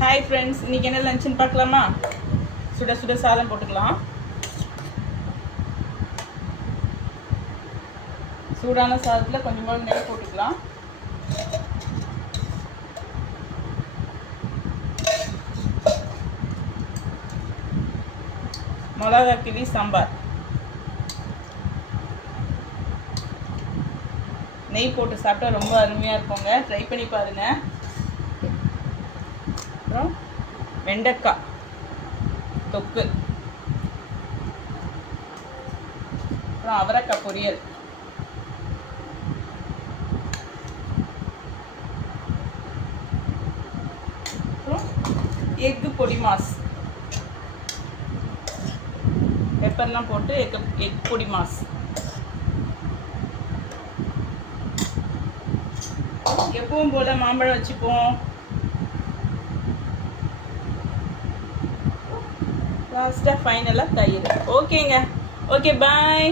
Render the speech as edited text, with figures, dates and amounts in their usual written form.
Hi friends, இன்றைக்கி என்ன லஞ்சுன்னு பார்க்கலாமா? சுட சுட சாதம் போட்டுக்கலாம். சூடான சாதத்தில் கொஞ்சமாக நெய் போட்டுக்கலாம். மிளகா கிளி சாம்பார். நெய் போட்டு சாப்பிட்டா ரொம்ப அருமையாக இருக்குங்க. ட்ரை பண்ணி பாருங்கள். அப்புறம் வெண்டைக்காய் தொக்கு, அப்புறம் அவரைக்காய் பொரியல், அப்புறம் எக்கு பொடி மாஸ், பெப்பர்லாம் போட்டு எக் பொடி மாஸ். எப்பவும் போல மாம்பழம் வச்சுப்போம். லாஸ்ட்டாக ஃபைனலாக தயிர். ஓகேங்க. ஓகே, பாய்.